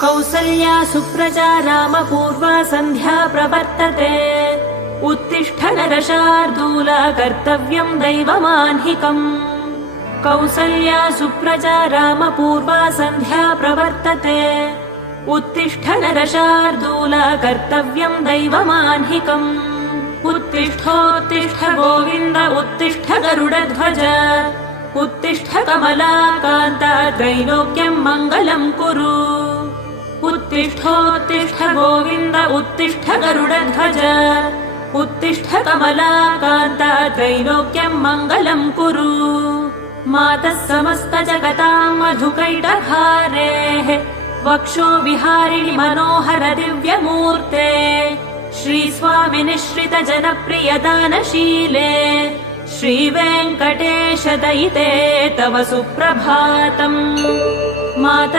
कौसल्या सुप्रजा रामपूर्वा सन्ध्या प्रवर्तते उत्तिष्ठ नरशार्दूल कर्तव्यम् दैवमाह्निकम् कौसल्या सुप्रजा रामपूर्वा सन्ध्या प्रवर्तते उत्तिष्ठ नरशार्दूल कर्तव्यम् दैवमाह्निकम् उत्तिष्ठोत्तिष्ठ गोविन्द उत्तिष्ठ गरुडध्वज उत्तिष्ठ कमलाकान्त त्रैलोक्यम् मङ्गलम् कुरु उत्तिष्ठोत्तिष्ठ गोविन्द उत्तिष्ठ गरुडध्वज उत्तिष्ठ कमलाकान्त त्रैलोक्यम् मङ्गलम् कुरु मातः समस्त जगताम् मधुकैटभारेः वक्षो विहारिणि मनोहर दिव्यमूर्ते श्रीस्वामि निःश्रित जनप्रिय दानशीले श्रीवेङ्कटेश दयिते तव सुप्रभातम् मातः